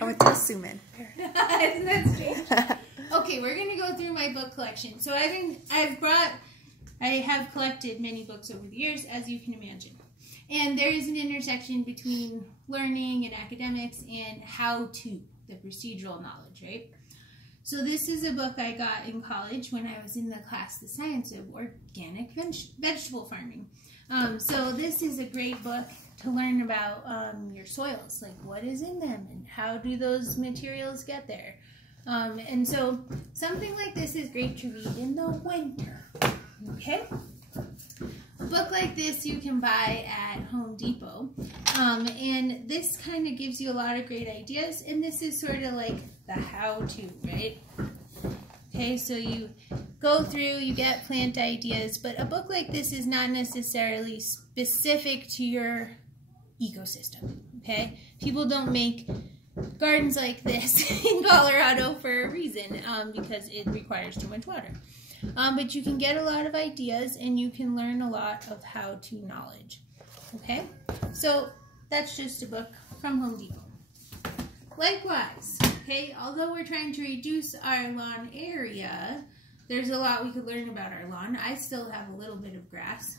I went to assuming. Isn't that strange? Okay, we're gonna go through my book collection. So I have collected many books over the years, as you can imagine. And there is an intersection between learning and academics and how-to, the procedural knowledge, right? So this is a book I got in college when I was in the class, The Science of Organic Vegetable Farming. So this is a great book to learn about your soils, like what is in them and how do those materials get there. And so something like this is great to read in the winter, okay? A book like this you can buy at Home Depot, and this kind of gives you a lot of great ideas, and this is sort of like the how-to, right? Okay, so you go through, you get plant ideas, but a book like this is not necessarily specific to your ecosystem, okay? People don't make gardens like this in Colorado for a reason, because it requires too much water. But you can get a lot of ideas and you can learn a lot of how-to knowledge, okay? So that's just a book from Home Depot. Likewise, okay, although we're trying to reduce our lawn area, there's a lot we could learn about our lawn. I still have a little bit of grass.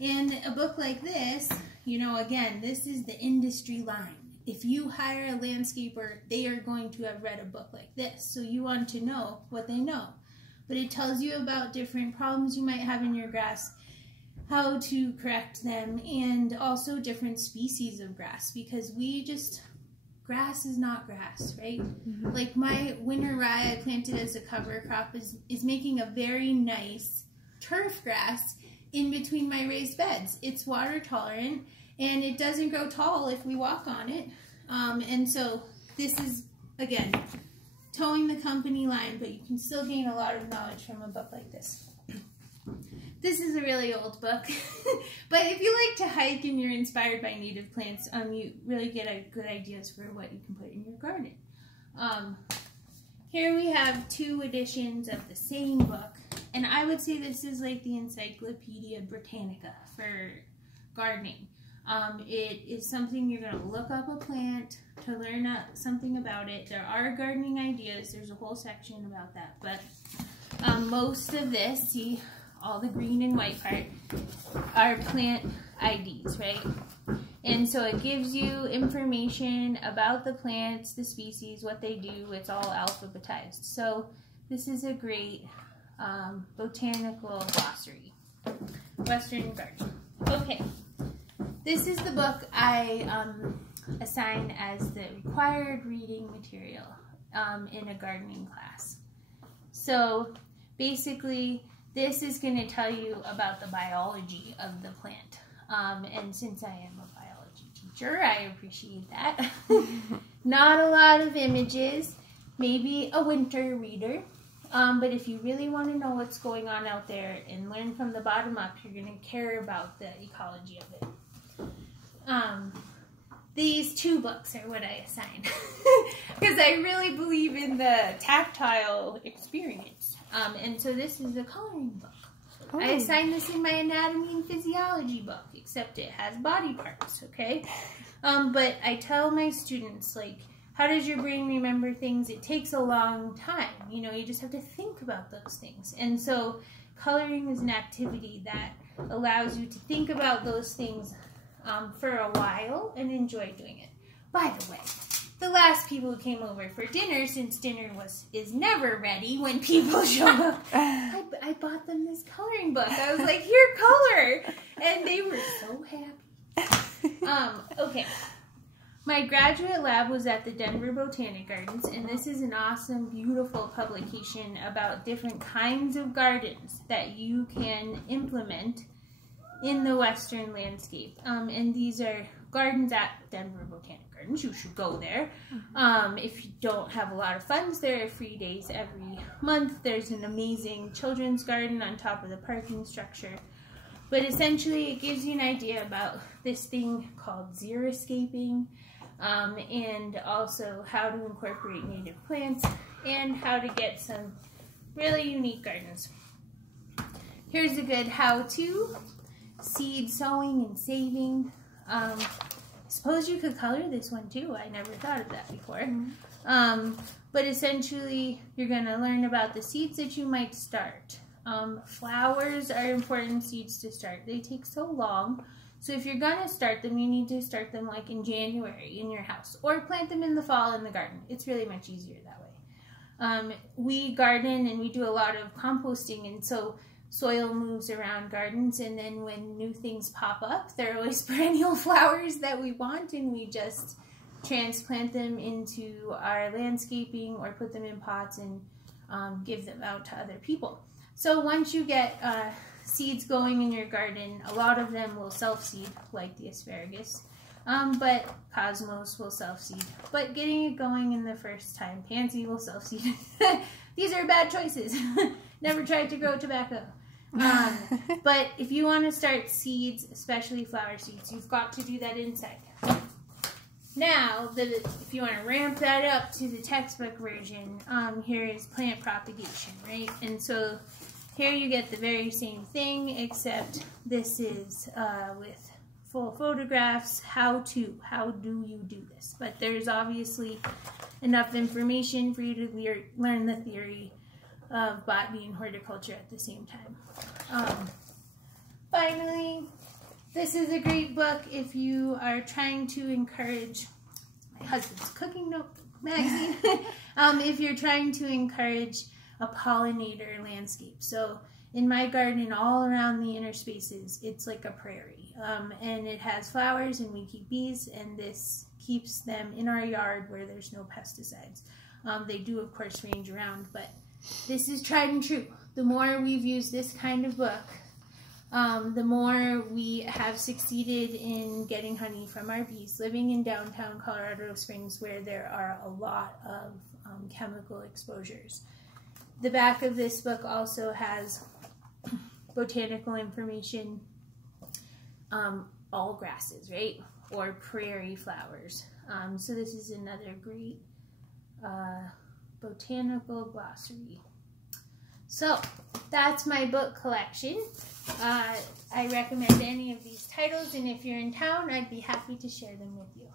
And a book like this, you know, again, this is the industry line. If you hire a landscaper, they are going to have read a book like this. So you want to know what they know. But it tells you about different problems you might have in your grass, how to correct them, and also different species of grass, because grass is not grass, right? Mm-hmm. Like my winter rye I planted as a cover crop is making a very nice turf grass in between my raised beds. It's water tolerant and it doesn't grow tall if we walk on it. And so this is, again, towing the company line, but you can still gain a lot of knowledge from a book like this. This is a really old book, but if you like to hike and you're inspired by native plants, you really get good ideas for what you can put in your garden. Here we have 2 editions of the same book, and I would say this is like the Encyclopedia Britannica for gardening. It is something you're going to look up a plant to learn something about it. There are gardening ideas. There's a whole section about that, but most of this, see, all the green and white part are plant IDs, right? And so it gives you information about the plants, the species, what they do. It's all alphabetized. So this is a great botanical glossary. Western Garden. Okay, this is the book I assign as the required reading material in a gardening class. So basically, this is going to tell you about the biology of the plant. And since I am a biology teacher, I appreciate that. Not a lot of images, maybe a winter reader. But if you really want to know what's going on out there and learn from the bottom up, you're going to care about the ecology of it. These 2 books are what I assign because I really believe in the tactile experience. And so this is a coloring book. Oh. I assign this in my anatomy and physiology book, except it has body parts, okay? But I tell my students, like, how does your brain remember things? It takes a long time. You know, you just have to think about those things. And so coloring is an activity that allows you to think about those things for a while and enjoy doing it. By the way, the last people who came over for dinner, since dinner is never ready when people show up, I bought them this coloring book. I was like, here, color! And they were so happy. Okay. My graduate lab was at the Denver Botanic Gardens, and this is an awesome, beautiful publication about different kinds of gardens that you can implement in the Western landscape. And these are gardens at Denver Botanic Gardens. You should go there. If you don't have a lot of funds, there are free days every month. There's an amazing children's garden on top of the parking structure. But essentially, it gives you an idea about this thing called xeriscaping, and also how to incorporate native plants and how to get some really unique gardens. Here's a good how-to: seed sowing and saving. suppose you could color this one too. I never thought of that before. But essentially, you're going to learn about the seeds that you might start. Flowers are important seeds to start. They take so long. So if you're going to start them, you need to start them like in January in your house. Or plant them in the fall in the garden. It's really much easier that way. We garden and we do a lot of composting, and so soil moves around gardens, and then when new things pop up, they're always perennial flowers that we want, and we just transplant them into our landscaping or put them in pots and give them out to other people. So once you get seeds going in your garden, a lot of them will self-seed, like the asparagus, but cosmos will self-seed. But getting it going in the first time, pansy will self-seed. These are bad choices. Never tried to grow tobacco. But if you want to start seeds, especially flower seeds, you've got to do that inside. Now, if you want to ramp that up to the textbook version, here is plant propagation, right? And so here you get the very same thing, except this is with full photographs, how do you do this? But there's obviously enough information for you to learn the theory of botany and horticulture at the same time. Finally, this is a great book if you are trying to encourage, my husband's cooking notebook magazine, if you're trying to encourage a pollinator landscape. So in my garden, all around the inner spaces, it's like a prairie. And it has flowers, and we keep bees, and this keeps them in our yard where there's no pesticides. They do, of course, range around, but this is tried and true. The more we've used this kind of book, the more we have succeeded in getting honey from our bees. Living in downtown Colorado Springs, where there are a lot of chemical exposures. The back of this book also has botanical information, all grasses, right? Or prairie flowers. So this is another great botanical glossary. So that's my book collection. I recommend any of these titles, and if you're in town, I'd be happy to share them with you.